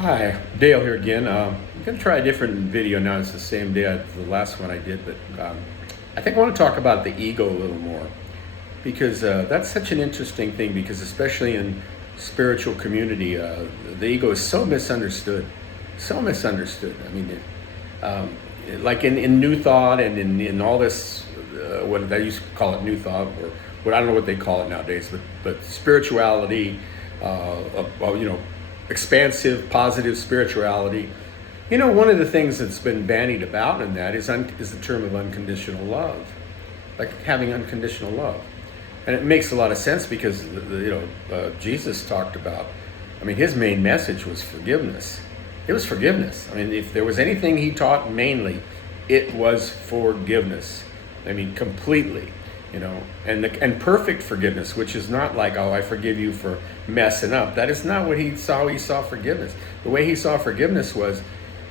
Hi, Dale here again. I'm going to try a different video now. It's the same day as the last one I did, but I think I want to talk about the ego a little more because that's such an interesting thing because especially in spiritual community, the ego is so misunderstood. So misunderstood. I mean, um, like in New Thought and in all this, what they used to call it New Thought, or what I don't know what they call it nowadays, but spirituality, expansive, positive spirituality. You know, one of the things that's been bandied about in that is the term of unconditional love, like having unconditional love, and it makes a lot of sense because Jesus talked about. I mean, his main message was forgiveness. It was forgiveness. I mean, if there was anything he taught mainly, it was forgiveness. I mean, completely. And perfect forgiveness, which is not like, oh, I forgive you for messing up. That is not what he saw. He saw forgiveness. The way he saw forgiveness was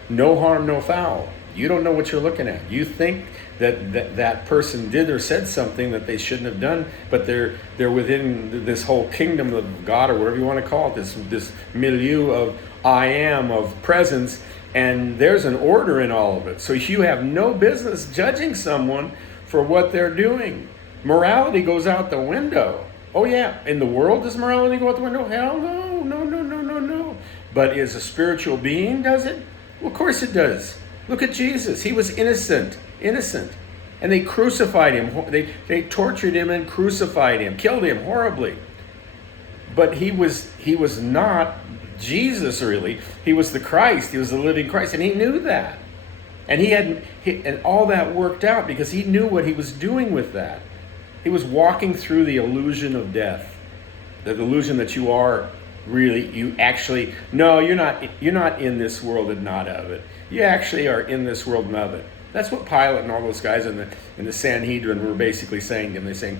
no harm, no foul. You don't know what you're looking at. You think that person did or said something that they shouldn't have done, but they're within this whole kingdom of God, or whatever you want to call it, this milieu of I am, of presence, and there's an order in all of it. So you have no business judging someone for what they're doing. Morality goes out the window. Oh yeah, in the world does morality go out the window? Hell no, no, no, no, no, no. But as a spiritual being, does it? Well, of course it does. Look at Jesus. He was innocent. And they crucified him. They tortured him and crucified him, killed him horribly. But he was not Jesus really. He was the Christ. He was the living Christ, and he knew that. And and all that worked out because he knew what he was doing with that. He was walking through the illusion of death, the illusion that you are no, you're not in this world and not of it. You actually are in this world and of it. That's what Pilate and all those guys in the Sanhedrin were basically saying to him. They're saying,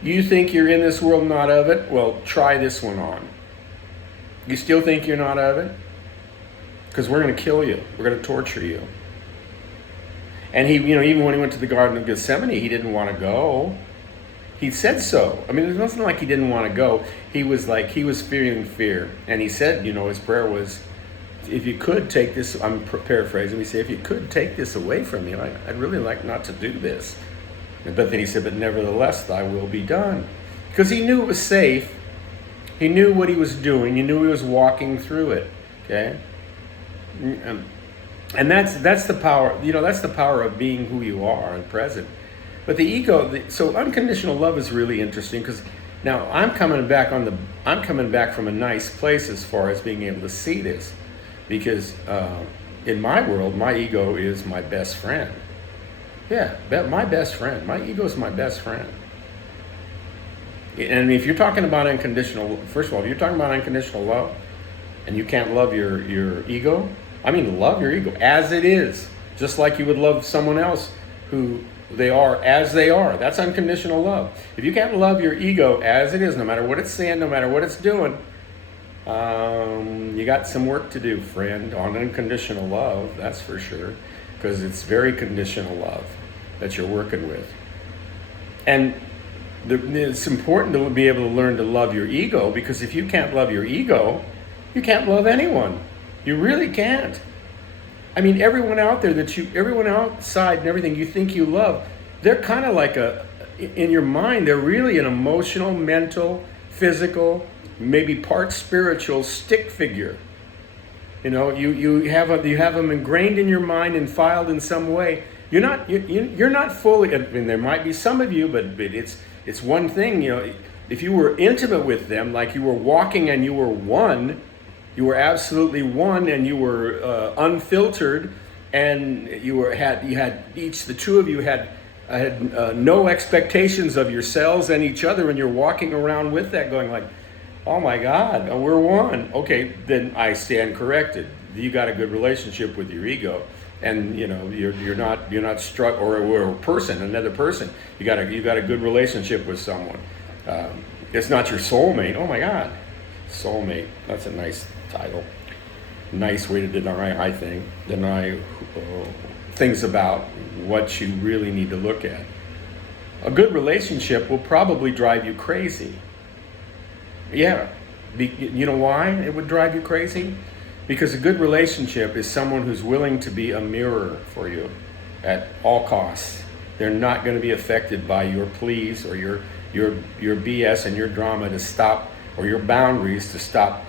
you think you're in this world and not of it? Well, try this one on. You still think you're not of it? Because we're going to kill you. We're going to torture you. And he, even when he went to the Garden of Gethsemane, he didn't want to go. He said so. I mean, it wasn't like he didn't want to go. He was fearing fear. And he said, his prayer was, if you could take this, I'm paraphrasing, he said, if you could take this away from me, I'd really like not to do this. But then he said, but nevertheless, thy will be done. Because he knew it was safe. He knew what he was doing. He knew he was walking through it. Okay? And that's the power, that's the power of being who you are and present. But the ego, so unconditional love is really interesting because now I'm coming back from a nice place as far as being able to see this, because in my world, my ego is my best friend. Yeah, my best friend. My ego is my best friend. And if you're talking about first of all, if you're talking about unconditional love, and you can't love your ego, I mean, love your ego as it is, just like you would love someone else who they are as they are. That's unconditional love. If you can't love your ego as it is, no matter what it's saying, no matter what it's doing, you got some work to do, friend, on unconditional love, that's for sure, because it's very conditional love that you're working with. And it's important to be able to learn to love your ego, because if you can't love your ego, you can't love anyone. You really can't. I mean, everyone out there everyone outside and everything you think you love, they're kind of like in your mind, they're really an emotional, mental, physical, maybe part spiritual stick figure. You have them ingrained in your mind and filed in some way. You're not fully. I mean, there might be some of you, but it's one thing. If you were intimate with them, like you were walking and you were one. You were absolutely one, and you were unfiltered, and the two of you had no expectations of yourselves and each other, and you're walking around with that, going like, "Oh my God, we're one." Okay, then I stand corrected. You got a good relationship with your ego, and you're not struck, or another person. You got a good relationship with someone. It's not your soulmate. Oh my God, soulmate. That's a nice title. Nice way to deny things about what you really need to look at. A good relationship will probably drive you crazy. Yeah. You know why it would drive you crazy? Because a good relationship is someone who's willing to be a mirror for you at all costs. They're not going to be affected by your pleas or your BS and your drama to stop, or your boundaries to stop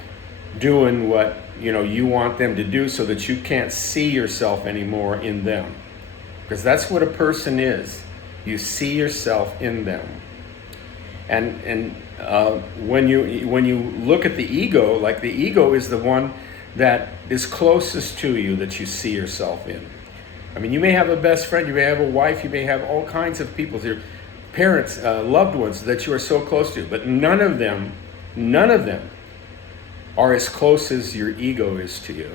doing what you want them to do, so that you can't see yourself anymore in them. Because that's what a person is. You see yourself in them. And when you look at the ego, like the ego is the one that is closest to you that you see yourself in. I mean, you may have a best friend, you may have a wife, you may have all kinds of people, your parents, loved ones that you are so close to, but none of them are as close as your ego is to you.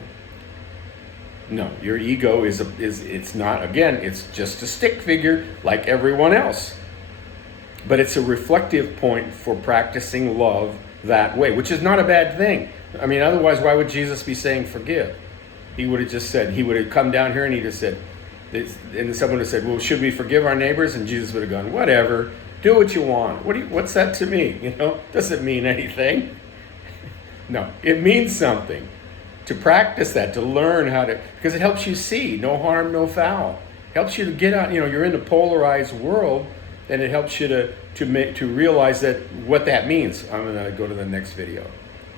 No, your ego it's not, again, it's just a stick figure like everyone else. But it's a reflective point for practicing love that way, which is not a bad thing. I mean, otherwise, why would Jesus be saying forgive? He would have just said, he would have come down here and he'd have said, and someone would have said, well, should we forgive our neighbors? And Jesus would have gone, whatever, do what you want. What's that to me? Doesn't mean anything. No, it means something. To practice that, to learn how to, because it helps you see, no harm, no foul. Helps you to get out, you're in a polarized world, and it helps you to realize that what that means. I'm going to go to the next video.